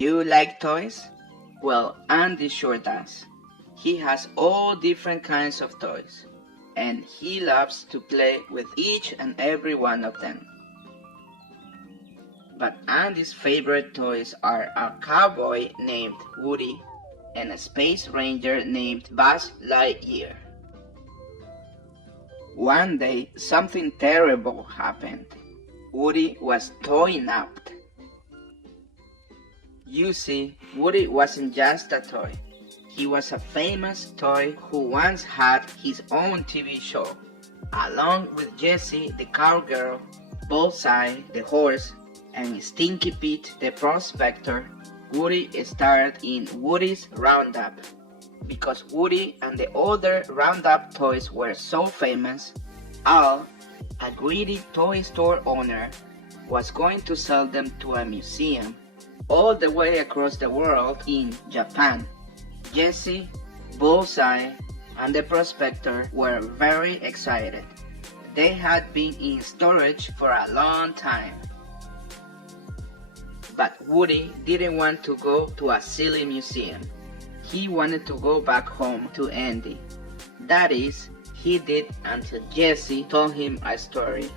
You like toys? Well, Andy sure does. He has all different kinds of toys, and he loves to play with each and every one of them. But Andy's favorite toys are a cowboy named Woody and a space ranger named Buzz Lightyear. One day, something terrible happened. Woody was toy-napped. You see, Woody wasn't just a toy. He was a famous toy who once had his own TV show. Along with Jessie the cowgirl, Bullseye the horse, and Stinky Pete the prospector, Woody starred in Woody's Roundup. Because Woody and the other Roundup toys were so famous, Al, a greedy toy store owner, was going to sell them to a museum all the way across the world in Japan. Jessie, Bullseye, and the prospector were very excited. They had been in storage for a long time. But Woody didn't want to go to a silly museum. He wanted to go back home to Andy. That is, he did until Jessie told him a story.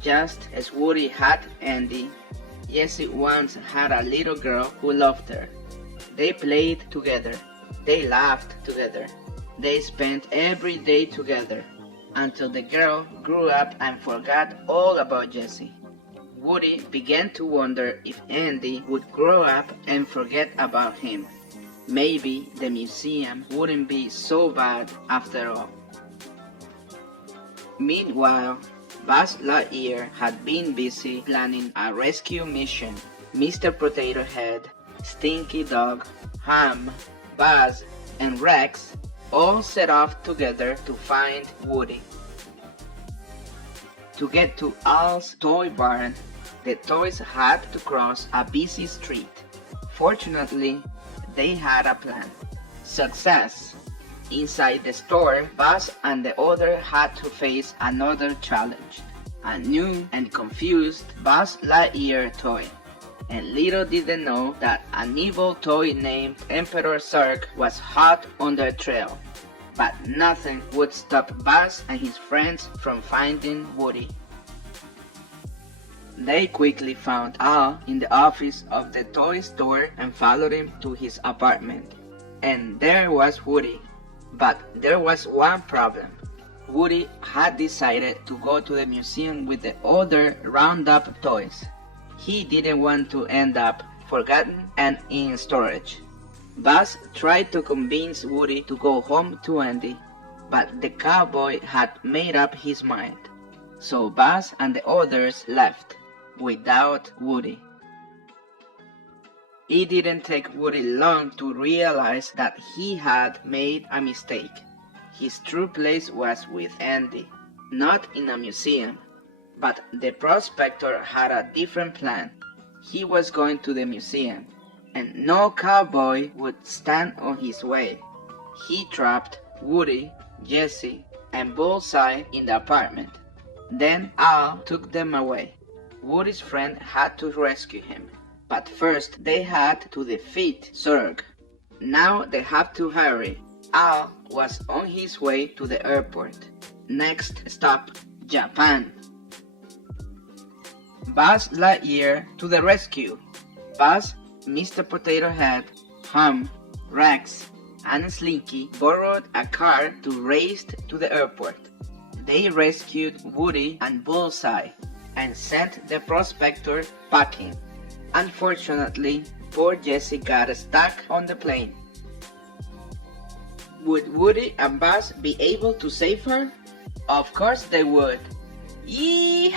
Just as Woody had Andy, Jessie once had a little girl who loved her. They played together. They laughed together. They spent every day together until the girl grew up and forgot all about Jessie. Woody began to wonder if Andy would grow up and forget about him. Maybe the museum wouldn't be so bad after all. Meanwhile, Buzz Lightyear had been busy planning a rescue mission. Mr. Potato Head, Stinky Dog, Ham, Buzz, and Rex all set off together to find Woody. To get to Al's toy barn, the toys had to cross a busy street. Fortunately, they had a plan. Success! Inside the store, Buzz and the other had to face another challenge. A new and confused Buzz Lightyear toy. And little did they know that an evil toy named Emperor Zurg was hot on their trail. But nothing would stop Buzz and his friends from finding Woody. They quickly found Al in the office of the toy store and followed him to his apartment. And there was Woody. But there was one problem. Woody had decided to go to the museum with the other Roundup toys. He didn't want to end up forgotten and in storage. Buzz tried to convince Woody to go home to Andy, but the cowboy had made up his mind. So Buzz and the others left, without Woody. It didn't take Woody long to realize that he had made a mistake. His true place was with Andy, not in a museum. But the prospector had a different plan. He was going to the museum, and no cowboy would stand on his way. He trapped Woody, Jessie, and Bullseye in the apartment. Then Al took them away. Woody's friend had to rescue him, but first they had to defeat Zurg. Now they have to hurry. Al was on his way to the airport. Next stop, Japan. Buzz Lightyear to the rescue. Buzz, Mr. Potato Head, Ham, Rex, and Slinky borrowed a car to race to the airport. They rescued Woody and Bullseye and sent the prospector packing. Unfortunately, poor Jessie got stuck on the plane. Would Woody and Buzz be able to save her? Of course they would. Yeehaw!